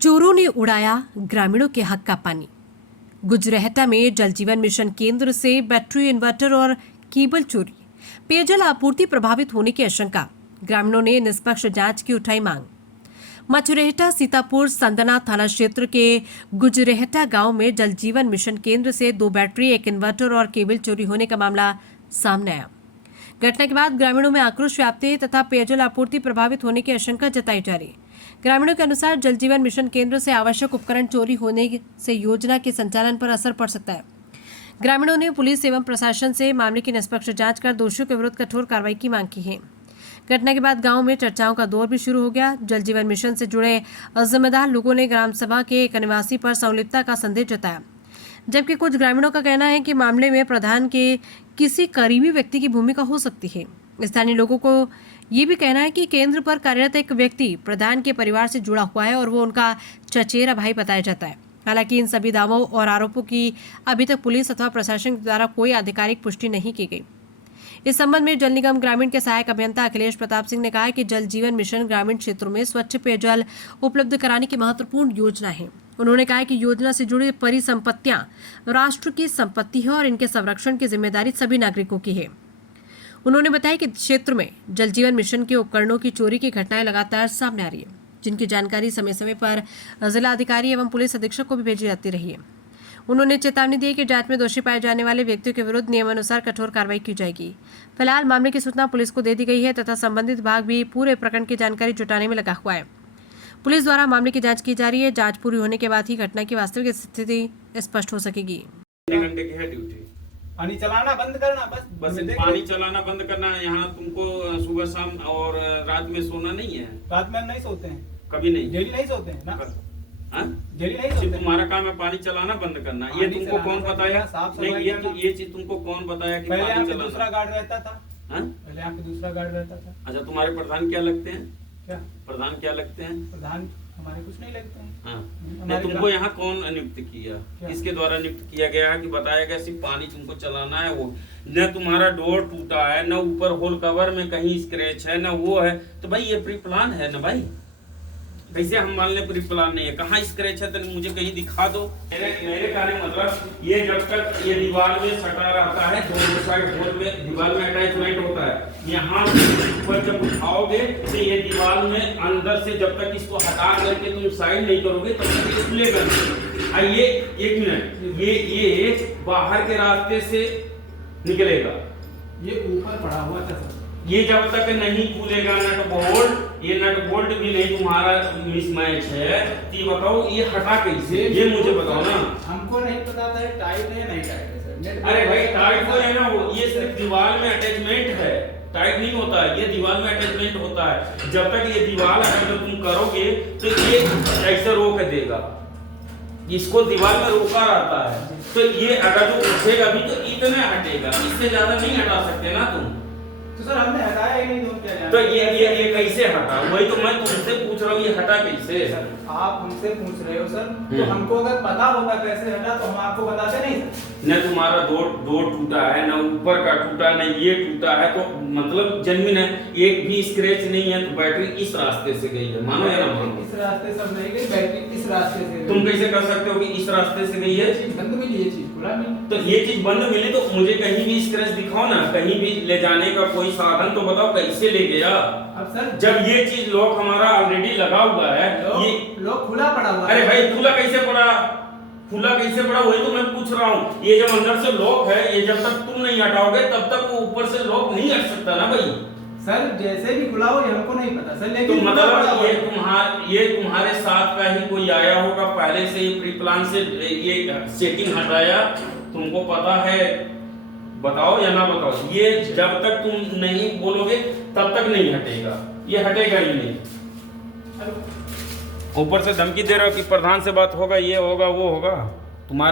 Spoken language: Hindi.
चोरों ने उड़ाया ग्रामीणों के हक का पानी। गुजरेहटा में जल जीवन मिशन केंद्र से बैटरी, इन्वर्टर और केबल चोरी, पेयजल आपूर्ति प्रभावित होने की आशंका। ग्रामीणों ने निष्पक्ष जांच की उठाई मांग। मछुरेहटा सीतापुर संदना थाना क्षेत्र के गुजरेहटा गांव में जल जीवन मिशन केंद्र से 2 बैटरी, 1 इन्वर्टर और केबल चोरी होने का मामला सामने आया। घटना के बाद ग्रामीणों में आक्रोश व्याप्त तथा पेयजल आपूर्ति प्रभावित होने की आशंका जताई जा रही। ग्रामीणों के अनुसार जल जीवन मिशन केंद्र से आवश्यक उपकरण चोरी होने से योजना के संचालन पर असर पड़ सकता है। ग्रामीणों ने पुलिस एवं प्रशासन से मामले की निष्पक्ष जांच कर दोषियों के विरुद्ध कठोर कार्रवाई की मांग की है। घटना के बाद गांव में चर्चाओं का दौर भी शुरू हो गया। जल जीवन मिशन से जुड़े जिम्मेदार लोगों ने ग्राम सभा के एक निवासी पर संलिप्तता का संदेह जताया, जबकि कुछ ग्रामीणों का कहना है कि मामले में प्रधान के किसी करीबी व्यक्ति की भूमिका हो सकती है। स्थानीय लोगों को ये भी कहना है कि केंद्र पर कार्यरत एक व्यक्ति प्रधान के परिवार से जुड़ा हुआ है और वो उनका चचेरा भाई बताया जाता है। हालांकि इन सभी दावों और आरोपों की अभी तक पुलिस अथवा प्रशासन द्वारा कोई आधिकारिक पुष्टि नहीं की गई। इस संबंध में जल निगम ग्रामीण के सहायक अभियंता अखिलेश प्रताप सिंह ने कहा है कि जल जीवन मिशन ग्रामीण क्षेत्रों में स्वच्छ पेयजल उपलब्ध कराने की महत्वपूर्ण योजना है। उन्होंने कहा कि योजना से जुड़ी परिसंपत्तियां राष्ट्र की संपत्ति है और इनके संरक्षण की जिम्मेदारी सभी नागरिकों की है। उन्होंने बताया कि क्षेत्र में जल जीवन मिशन के उपकरणों की चोरी की घटनाएं लगातार सामने आ रही है, जिनकी जानकारी समय समय पर जिला अधिकारी एवं पुलिस अधीक्षक को भी भेजी जाती रही है। उन्होंने चेतावनी दी कि जांच में दोषी पाए जाने वाले व्यक्तियों के विरुद्ध नियमानुसार कठोर कार्रवाई की जाएगी। फिलहाल मामले की सूचना पुलिस को दे दी गई है तथा संबंधित विभाग भी पूरे प्रकरण की जानकारी जुटाने में लगा हुआ है। पुलिस द्वारा मामले की जांच की जा रही है। जांच पूरी होने के बाद ही घटना की वास्तविक स्थिति स्पष्ट हो सकेगी। पानी चलाना बंद करना, बस पानी चलाना बंद करना है। यहाँ तुमको सुबह शाम और रात में सोना नहीं है? रात में नहीं सोते हैं, कभी नहीं, डेली नहीं सोते हैं ना। डेली नहीं सोते। तुम्हारा काम है पानी चलाना बंद करना। ये तुमको कौन बताया? नहीं, ये चीज तुमको कौन बताया कि पानी चलाना? दूसरा गार्ड रहता था। पहले यहाँ पे दूसरा गार्ड रहता था। अच्छा, तुम्हारे प्रधान क्या लगते हैं? क्या प्रधान क्या लगते हैं? प्रधान हमारे कुछ नहीं लगते हैं। हाँ, तुमको यहाँ कौन नियुक्त किया? किसके द्वारा नियुक्त किया गया कि बताया गया सिर्फ पानी तुमको चलाना है? वो न तुम्हारा डोर टूटा है, न ऊपर होल कवर में कहीं स्क्रैच है, न वो है, तो भाई ये प्री प्लान है ना भाई। कैसे हम मान ले प्री प्लान नहीं है? कहाँ स्क्रैच है तो मुझे कहीं दिखा दो। मेरे कहने मतलब ये जब तक ये दीवार में सटा रहता है, दोनों साइड होल में दीवार में अटैचमेंट होता है, यहाँ ऊपर जब उठाओगे तो ये दीवार में अंदर से जब तक इसको हटा करके तुम साइड नहीं करोगे तब तक ये खुलेगा। ये 1 मिनट, ये बाहर के रास्ते से निकलेगा। ये ऊपर पड़ा हुआ था सर। ये जब तक नहीं खुलेगा नट बोल्ट, ये नट बोल्ट भी नहीं तुम्हारा मिसमैच है, तो बताओ ये हटा कैसे? ये मुझे बताओ ना। हमको नहीं पता था टाइट है नहीं टाइट है सर। अरे भाई टाइट तो है ना, वो ये सिर्फ दीवार में अटैचमेंट है, टाइट नहीं होता है। ये दीवार में अटैचमेंट होता है। जब तक ये दीवार अगर तुम करोगे तो ये ऐसे रोक देगा, इसको दीवार में रोका रहता है। तो ये अगर जो उठेगा भी तो इतने हटेगा, इससे ज्यादा नहीं हटा सकते ना तुम। तो सर हमने हटाया ही नहीं, तो क्या? तो ये कैसे हटा? वही तो मैं तुमसे पूछ रहा हूँ, ये हटा कैसे? सर आप हमसे पूछ रहे हो सर, तो हमको अगर पता होता कैसे हटा तो हम आपको बताते नहीं सर। न तुम्हारा डोर टूटा है, न ऊपर का टूटा, न ये टूटा है, तो मतलब जन्मिन है, एक भी स्क्रैच नहीं है, तो बैटरी इस रास्ते से गई है, मानो या ना मानो? इस रास्ते से नहीं गई, बैटरी इस रास्ते से। तुम कैसे कर सकते हो कि इस रास्ते से गई है? बंद मिली, ये चीज खुला मिली। तो ये चीज बंद मिली तो मुझे कहीं भी स्क्रैच दिखाओ ना, कहीं भी ले जाने का कोई साधन तो बताओ, कैसे ले गया? अब सर जब ये चीज लॉक हमारा ऑलरेडी लगा हुआ है, ये लॉक खुला पड़ा हुआ है। अरे भाई खुला कैसे पड़ा? खुला कैसे पड़ा वही तो मैं पूछ रहा हूँ। ये जब अंदर से लॉक है, ये जब तक तुम नहीं हटाओगे तब तक वो ऊपर से लॉक नहीं हट सकता ना भाई। सर जैसे भी खुला हो ये हमको नहीं पता सर, तो लेकिन मतलब ये तुम्हारे साथ का ही कोई आया होगा पहले से, ये प्री प्लान से ये सेटिंग हटाया, तुमको पता है? बताओ या ना बताओ? ये जब तक तुम नहीं बोलोगे तब तक नहीं हटेगा, ये हटेगा ही नहीं। ऊपर से धमकी दे रहे हो कि प्रधान से बात होगा, ये होगा, वो होगा। तुम्हारे